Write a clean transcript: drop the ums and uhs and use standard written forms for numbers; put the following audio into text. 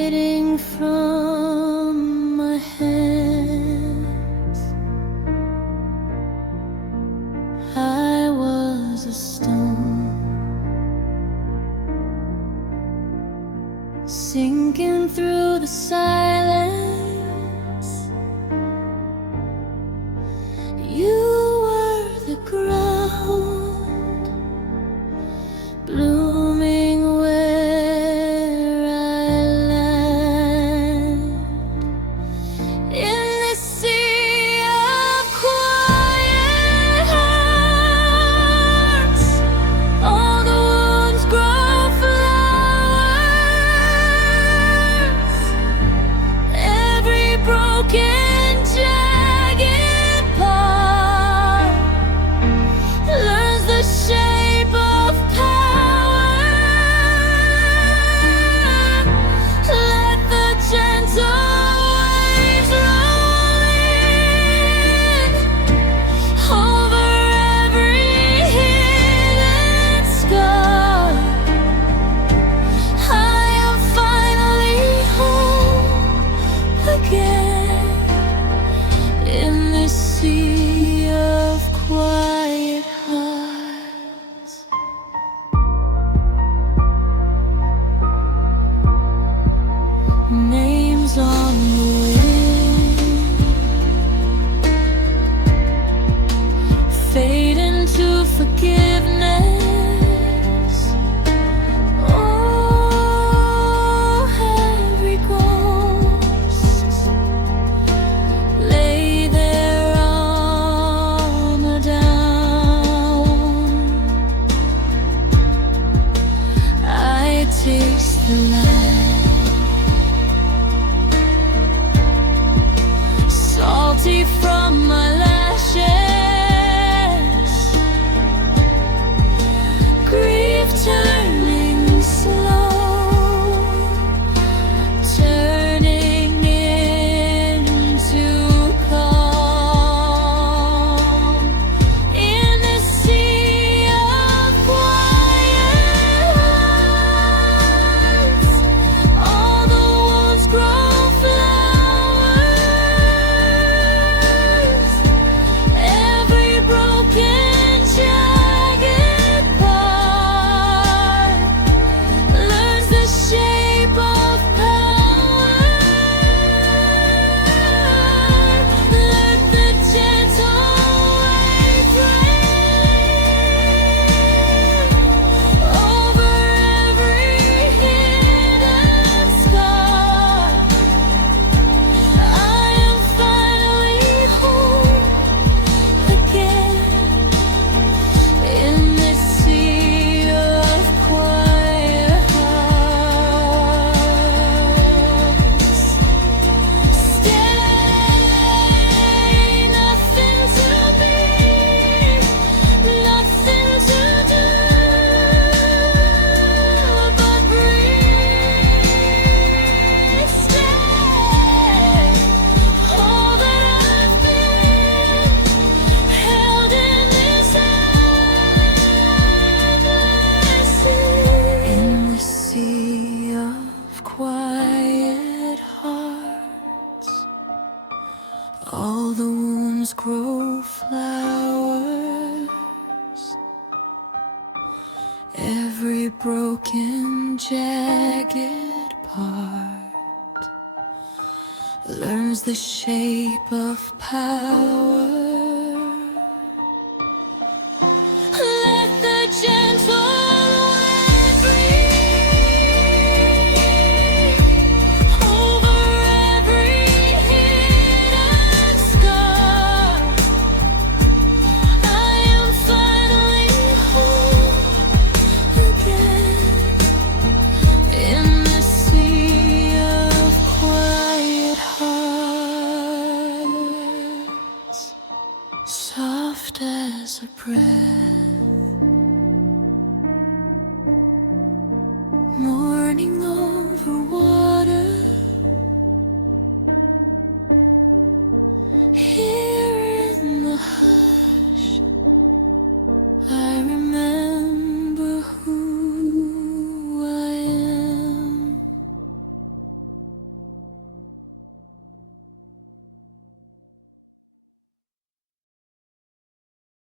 sliding from my hands. I was a stone, sinking through the silence. You were the ground, blooming where I land. In this sea of quiet hearts, all the wounds grow flowers. Every broken, jagged part learns the shape of power. Let the gentle waves roll in over every hidden scar. I am finally home again in this sea of quiet hearts. Names on the wind fade into forgiveness. Oh, every ghost lay their armor down. I taste the light, salty from my lashes, grief turning slow, turning into calm. In this sea of quiet hearts, all the wounds grow flowers. Every broken, jagged part learns the shape of power. Let the gentle waves rain over every hidden scar. I am finally home again in this sea of quiet hearts. Stay, nothing to be, nothing to do but breathe. Stay, all that I've been held in this endless sea. In this sea of quiet hearts, all the wounds grow flowers. Every broken, jagged part learns the shape of power. Let the gentle wind breathe over every hidden scar. I am finally home again in this sea of quiet hearts. Soft as a breath, morning over water.